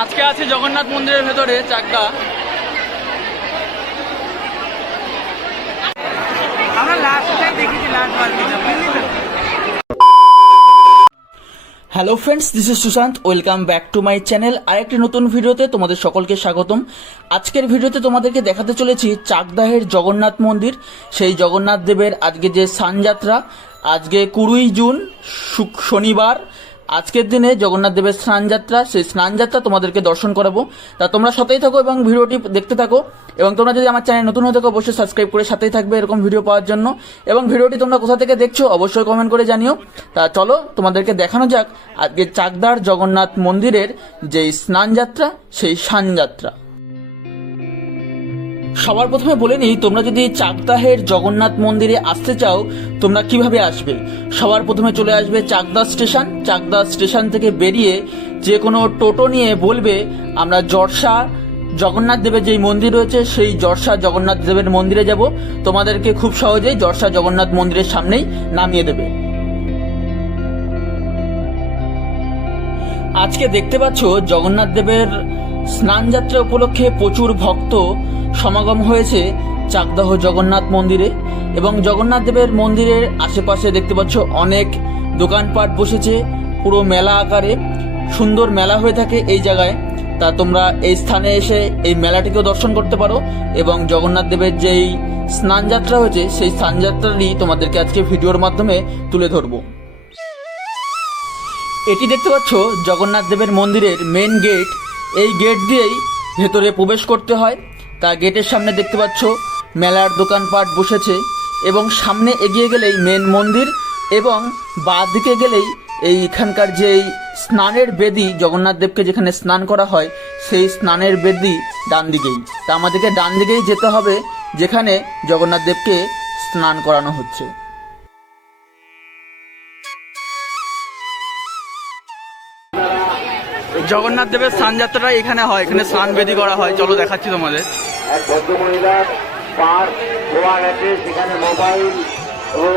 আজকে আছি জগন্নাথ মন্দিরের ভেতরে চাকদা। আমরা লাস্টটাই দেখেছি, লাস্ট বার দিলাম। Hello friends, this is Sushant. Welcome back to my channel. আরেকটি নতুন ভিডিওতে তোমাদের সকলকে স্বাগতম। আজকের ভিডিওতে তোমাদেরকে দেখাতে চলেছি চাকদাহের জগন্নাথ মন্দির। সেই জগন্নাথ দেবের আজকে যে স্নানযাত্রা, আজকে 20 জুন শনিবার, আজকের দিনে জগন্নাথ দেবের স্নানযাত্রা। সেই স্নানযাত্রা তোমাদেরকে দর্শন করাবো। তা তোমরা সাথেই থাকো এবং ভিডিওটি দেখতে থাকো। এবং তোমরা যদি আমার চ্যানেল নতুন হয়ে থাকো অবশ্যই সাবস্ক্রাইব করে সাথেই থাকবে এরকম ভিডিও পাওয়ার জন্য। এবং ভিডিওটি তোমরা কোথা থেকে দেখছো অবশ্যই কমেন্ট করে জানিও। তা চলো তোমাদেরকে দেখানো যাক আজকে চাকদার জগন্নাথ মন্দিরের যেই স্নানযাত্রা, সেই স্নানযাত্রা। সবার প্রথমে বলে নিই, তোমরা যদি চাকদাহের জগন্নাথ মন্দিরে আসতে চাও তোমরা কিভাবে আসবে। সবার প্রথমে চলে আসবে চাকদা স্টেশন। চাকদা স্টেশন থেকে বেরিয়ে যে কোনো টোটো নিয়ে বলবে আমরা জরসা জগন্নাথ দেবের যেই মন্দির রয়েছে সেই জরসা জগন্নাথ দেবের মন্দিরে যাব। তোমাদেরকে খুব সহজেই জরসা জগন্নাথ মন্দিরের সামনেই নামিয়ে দেবে। আজকে দেখতে পাচ্ছ জগন্নাথ দেবের স্নানযাত্রা উপলক্ষে প্রচুর ভক্ত সমাগম হয়েছে চাকদাহ জগন্নাথ মন্দিরে। এবং জগন্নাথ দেবের মন্দিরের আশেপাশে দেখতে পাচ্ছ অনেক দোকানপাট বসেছে, পুরো মেলা আকারে সুন্দর মেলা হয়ে থাকে এই জায়গায়। তা তোমরা এই স্থানে এসে এই মেলাটিকেও দর্শন করতে পারো এবং জগন্নাথ দেবের যেই স্নানযাত্রা হয়েছে সেই স্নানযাত্রারই তোমাদেরকে আজকে ভিডিওর মাধ্যমে তুলে ধরবো। এটি দেখতে পাচ্ছ জগন্নাথ দেবের মন্দিরের মেন গেট। এই গেট দিয়েই ভেতরে প্রবেশ করতে হয়। তা গেটের সামনে দেখতে পাচ্ছ মেলার দোকানপাট বসেছে এবং সামনে এগিয়ে গেলেই মেন মন্দির এবং বাঁ দিকে গেলেই এইখানকার যেই স্নানের বেদি, জগন্নাথ দেবকে যেখানে স্নান করা হয় সেই স্নানের বেদি ডান দিকেই। তা আমাদেরকে ডান দিকেই যেতে হবে যেখানে জগন্নাথ দেবকে স্নান করানো হচ্ছে। জগন্নাথ দেবের স্নানযাত্রাটা এখানে হয়, এখানে স্নান বেদি করা হয়। চলো দেখাচ্ছি তোমাদের। এক ভদ্রমহিলা পার ধোয়া গেছে, সেখানে মোবাইল এবং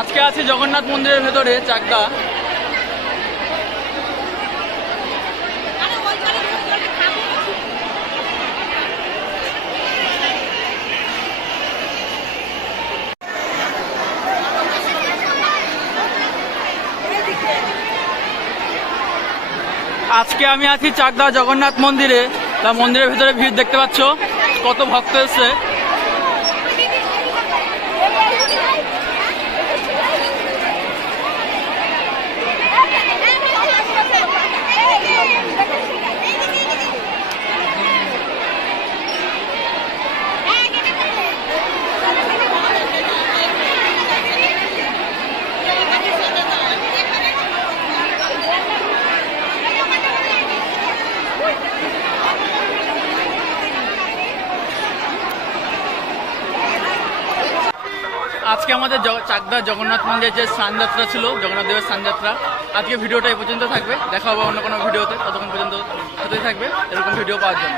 আজকে আছি জগন্নাথ মন্দিরের ভেতরে চাকদা। আজকে আমি আছি চাকদা জগন্নাথ মন্দিরে। তা মন্দিরের ভেতরে ভিড় দেখতে পাচ্ছ, কত ভক্ত এসছে। আমাদের চাকদা জগন্নাথ মন্দিরের যে স্নানযাত্রা ছিল, জগন্নাথ দেবের স্নানযাত্রা, আজকে ভিডিওটা এই পর্যন্ত থাকবে। দেখা হবে অন্য কোনো ভিডিওতে, ততক্ষণ পর্যন্ত সাথেই থাকবে এরকম ভিডিও পাওয়ার জন্য।